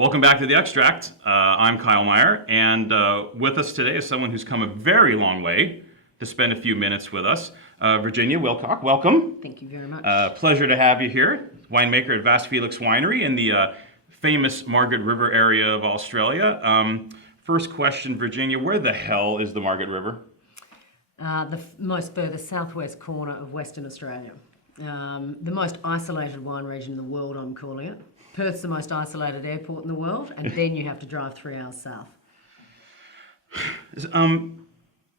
Welcome back to The Extract. I'm Kyle Meyer, and with us today is someone who's come a very long way to spend a few minutes with us. Virginia Willcock, welcome. Thank you very much. Pleasure to have you here. Winemaker at Vasse Felix Winery in the famous Margaret River area of Australia. First question, Virginia, where the hell is the Margaret River? The most furthest southwest corner of Western Australia. The most isolated wine region in the world, I'm calling it. Perth's the most isolated airport in the world, and then you have to drive 3 hours south.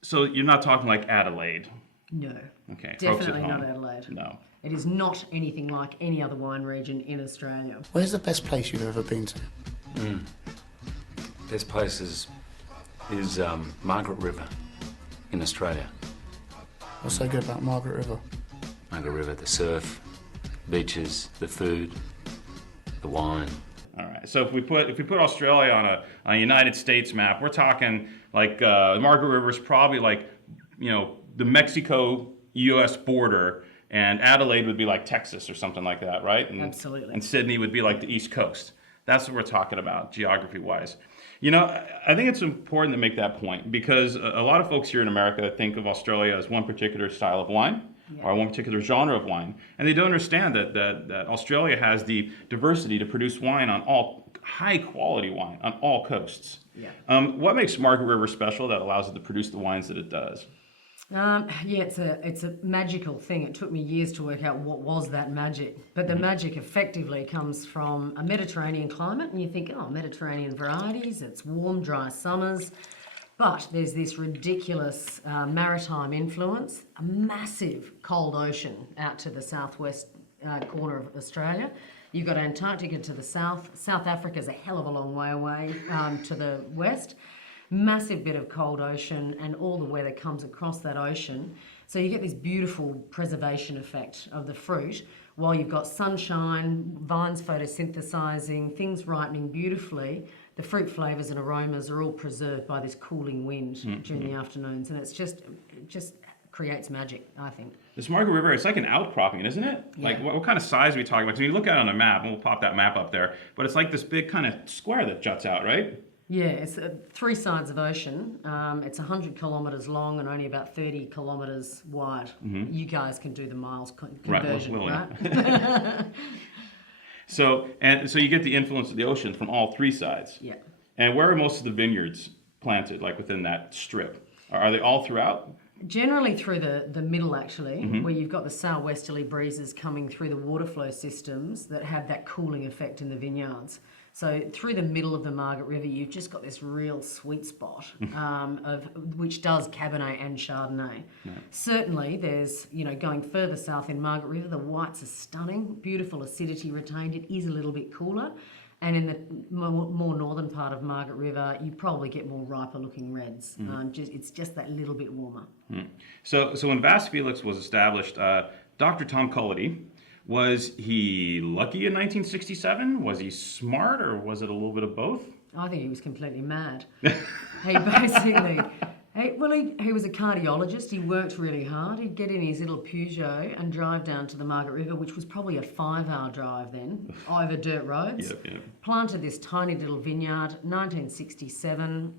So you're not talking like Adelaide? No. Okay. Definitely not Adelaide. No. It is not anything like any other wine region in Australia. Where's the best place you've ever been to? Best place is Margaret River in Australia. What's so good about Margaret River? Margaret River, the surf, beaches, the food, the wine. All right. So if we put Australia on a United States map, we're talking like the Margaret River is probably like, the Mexico-U.S. border, and Adelaide would be like Texas or something like that, right? Absolutely. And Sydney would be like the East Coast. That's what we're talking about, geography-wise. I think it's important to make that point because a lot of folks here in America think of Australia as one particular style of wine. Yeah. Or one particular genre of wine, and they don't understand that Australia has the diversity to produce wine on all high quality wine on all coasts. Yeah. What makes Margaret River special that allows it to produce the wines that it does? It's a magical thing. It took me years to work out what was that magic, but the magic effectively comes from a Mediterranean climate, and you think, Mediterranean varieties, it's warm, dry summers. But there's this ridiculous maritime influence, a massive cold ocean out to the southwest corner of Australia. You've got Antarctica to the south. South Africa's a hell of a long way away to the west. Massive bit of cold ocean, and all the weather comes across that ocean. So you get this beautiful preservation effect of the fruit while you've got sunshine, vines photosynthesizing, things ripening beautifully. The fruit flavours and aromas are all preserved by this cooling wind during the afternoons, and it just creates magic, I think. This Margaret River, it's like an outcropping, isn't it? Yeah. Like what kind of size are we talking about? 'Cause when you look at it on a map, and we'll pop that map up there, but it's like this big kind of square that juts out, right? Yeah, it's 3 sides of ocean. It's 100 kilometres long and only about 30 kilometres wide. You guys can do the miles conversion, right? So you get the influence of the ocean from all 3 sides. Yeah. And where are most of the vineyards planted, like within that strip? Are they all throughout? Generally through the middle, actually, where you've got the southwesterly breezes coming through the water flow systems that have that cooling effect in the vineyards. So through the middle of the Margaret River, you've just got this real sweet spot of which does Cabernet and Chardonnay. Yeah. Certainly, there's going further south in Margaret River, the whites are stunning, beautiful acidity retained. It is a little bit cooler, and in the more northern part of Margaret River, you probably get more riper looking reds. It's just that little bit warmer. So when Vasse Felix was established, Dr. Tom Cullity. Was he lucky in 1967? Was he smart, or was it a little bit of both? I think he was completely mad. He basically, he was a cardiologist. He worked really hard. He'd get in his little Peugeot and drive down to the Margaret River, which was probably a 5-hour drive then, over dirt roads. Yep. Planted this tiny little vineyard, 1967.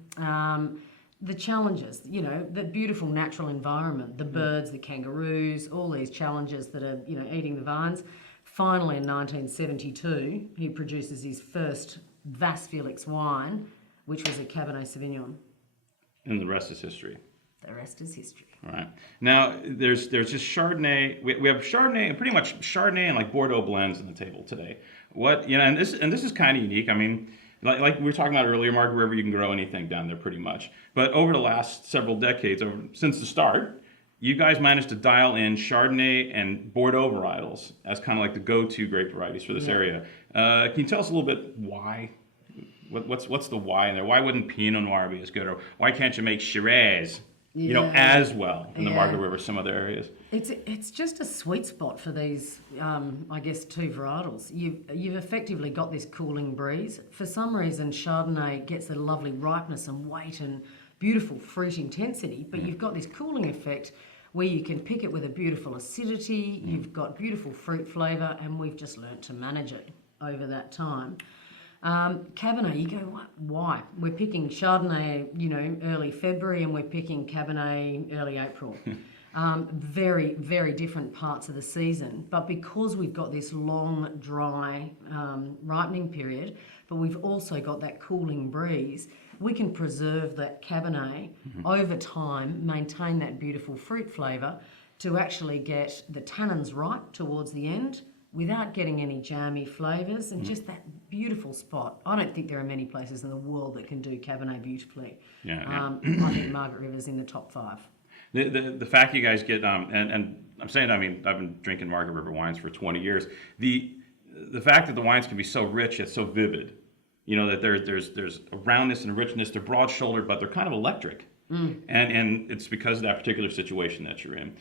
The challenges, the beautiful natural environment, the birds, the kangaroos, all these challenges that are, eating the vines. Finally, in 1972, he produces his first Vasse Felix wine, which was a Cabernet Sauvignon. And the rest is history. The rest is history. All right. Now, there's just Chardonnay. We have Chardonnay, pretty much Chardonnay and like Bordeaux blends on the table today. And this is kind of unique. I mean, like we were talking about earlier, Margaret River, you can grow anything down there pretty much. But over the last several decades, since the start, you guys managed to dial in Chardonnay and Bordeaux varietals as kind of like the go-to grape varieties for this area. Can you tell us a little bit why? What's the why in there? Why wouldn't Pinot Noir be as good? Or why can't you make Shiraz? As well in the Margaret River, some other areas. It's just a sweet spot for these, 2 varietals. You've effectively got this cooling breeze. For some reason, Chardonnay gets a lovely ripeness and weight and beautiful fruit intensity, but you've got this cooling effect where you can pick it with a beautiful acidity, you've got beautiful fruit flavour, and we've just learnt to manage it over that time. Cabernet, you go, what? Why? We're picking Chardonnay, early February, and we're picking Cabernet early April. Very, very different parts of the season. But because we've got this long, dry ripening period, but we've also got that cooling breeze, we can preserve that Cabernet over time, maintain that beautiful fruit flavour to actually get the tannins ripe towards the end without getting any jammy flavours and just that beautiful spot. I don't think there are many places in the world that can do Cabernet beautifully. I think Margaret River's in the top 5. The fact you guys get and I'm saying, I mean, I've been drinking Margaret River wines for 20 years. The fact that the wines can be so rich yet so vivid, that there's a roundness and a richness. They're broad shouldered, but they're kind of electric. And it's because of that particular situation that you're in.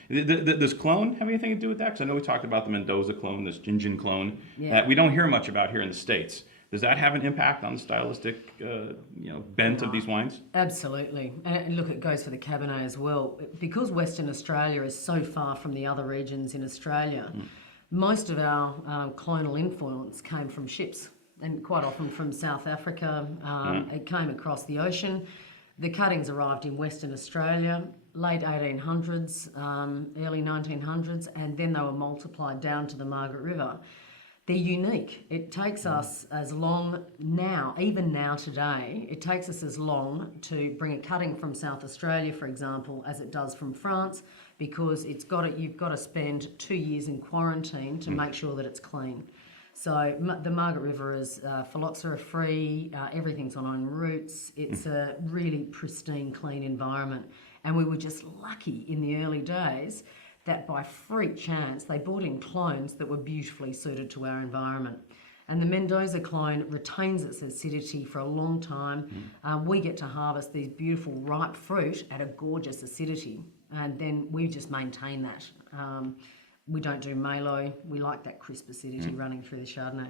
Does clone have anything to do with that? Because I know we talked about the Mendoza clone, this Gingin clone, that we don't hear much about here in the States. Does that have an impact on the stylistic, bent of these wines? Absolutely. And look, it goes for the Cabernet as well. Because Western Australia is so far from the other regions in Australia, most of our clonal influence came from ships, and quite often from South Africa. It came across the ocean. The cuttings arrived in Western Australia, late 1800s, early 1900s, and then they were multiplied down to the Margaret River. They're unique. It takes us as long now, even now today, it takes us as long to bring a cutting from South Australia, for example, as it does from France, because you've got to spend 2 years in quarantine to make sure that it's clean. So the Margaret River is phylloxera-free, everything's on own roots. It's a really pristine, clean environment. And we were just lucky in the early days that by freak chance they brought in clones that were beautifully suited to our environment. And the Mendoza clone retains its acidity for a long time. We get to harvest these beautiful ripe fruit at a gorgeous acidity, and then we just maintain that. We don't do Malo. We like that crisp acidity running through the Chardonnay.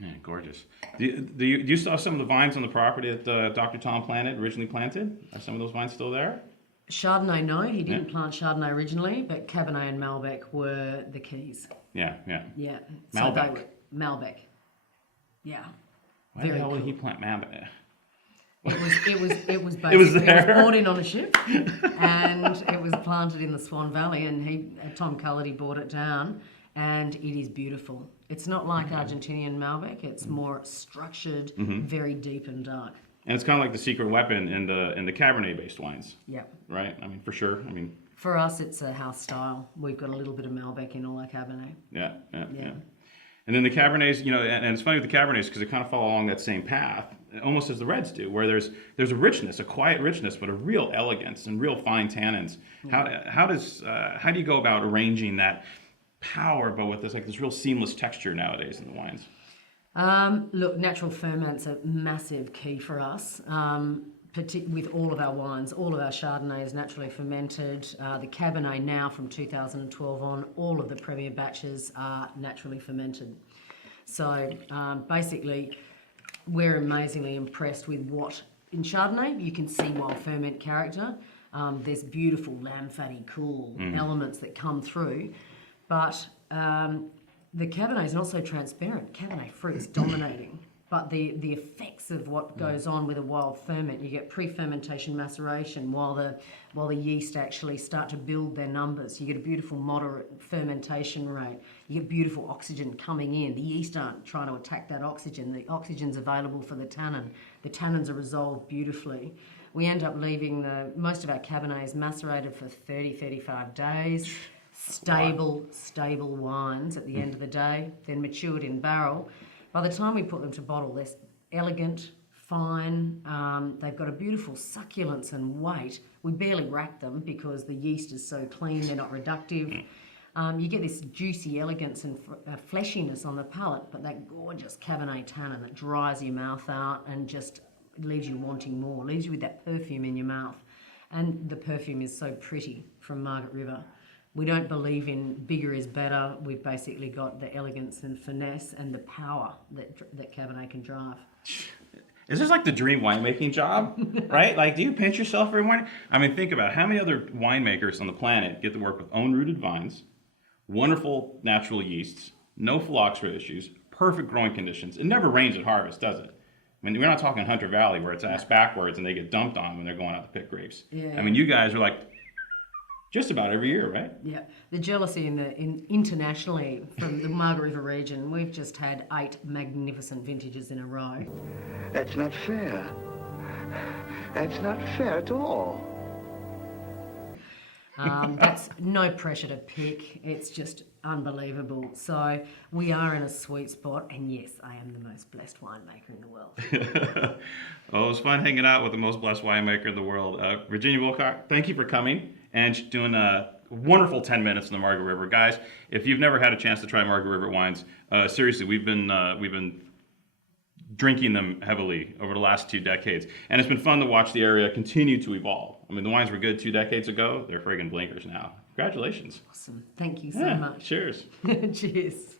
Yeah, gorgeous. Do you still have some of the vines on the property that Dr. Tom originally planted? Are some of those vines still there? Chardonnay, no. He didn't plant Chardonnay originally, but Cabernet and Malbec were the keys. Yeah. Yeah. Malbec. Malbec. Yeah. Why the hell did he plant Malbec? It was basically, It was there. It was brought in on a ship, and it was planted in the Swan Valley, and Tom Cullity brought it down, and it is beautiful. It's not like Argentinian Malbec. It's more structured, very deep and dark. And it's kind of like the secret weapon in the Cabernet-based wines. Yeah. Right? I mean, for sure. I mean, for us, it's a house style. We've got a little bit of Malbec in all our Cabernet. Yeah. And then the Cabernets, and it's funny with the Cabernets because they kind of follow along that same path, almost as the Reds do, where there's a richness, a quiet richness, but a real elegance and real fine tannins. How do you go about arranging that power, but with this real seamless texture nowadays in the wines? Look, natural ferment's a massive key for us. With all of our wines, all of our Chardonnay is naturally fermented. The Cabernet now from 2012 on, all of the premier batches are naturally fermented. So basically, we're amazingly impressed with what, in Chardonnay, you can see wild ferment character. There's beautiful lamb fatty, cool elements that come through. But the Cabernet is not so transparent. Cabernet fruit is dominating. But the effects of what goes on with a wild ferment, you get pre-fermentation maceration while the yeast actually start to build their numbers. You get a beautiful moderate fermentation rate. You get beautiful oxygen coming in. The yeast aren't trying to attack that oxygen. The oxygen's available for the tannin. The tannins are resolved beautifully. We end up leaving most of our Cabernets macerated for 30, 35 days. Stable wines at the end of the day, then matured in barrel. By the time we put them to bottle, they're elegant, fine. They've got a beautiful succulence and weight. We barely rack them because the yeast is so clean, they're not reductive. You get this juicy elegance and fleshiness on the palate, but that gorgeous Cabernet tannin that dries your mouth out and just leaves you wanting more, leaves you with that perfume in your mouth. And the perfume is so pretty from Margaret River. We don't believe in bigger is better. We've basically got the elegance and finesse and the power that Cabernet can drive. Is this like the dream winemaking job, right? Like, do you pinch yourself every wine? I mean, think about how many other winemakers on the planet get to work with own rooted vines, wonderful natural yeasts, no phylloxera issues, perfect growing conditions. It never rains at harvest, does it? I mean, we're not talking Hunter Valley where it's ass backwards and they get dumped on when they're going out to pick grapes. Yeah. I mean, you guys are like just about every year, right? Yeah, the jealousy internationally from the Margaret River region, we've just had 8 magnificent vintages in a row. That's not fair. That's not fair at all. That's no pressure to pick. It's just unbelievable. So we are in a sweet spot, and yes, I am the most blessed winemaker in the world. Oh, it was fun hanging out with the most blessed winemaker in the world. Virginia Willcock, thank you for coming and doing a wonderful 10 minutes in the Margaret River. Guys, if you've never had a chance to try Margaret River wines, seriously, we've been drinking them heavily over the last 2 decades. And it's been fun to watch the area continue to evolve. I mean, the wines were good 2 decades ago. They're friggin' blinkers now. Congratulations. Awesome. Thank you so Yeah, much. cheers. Cheers.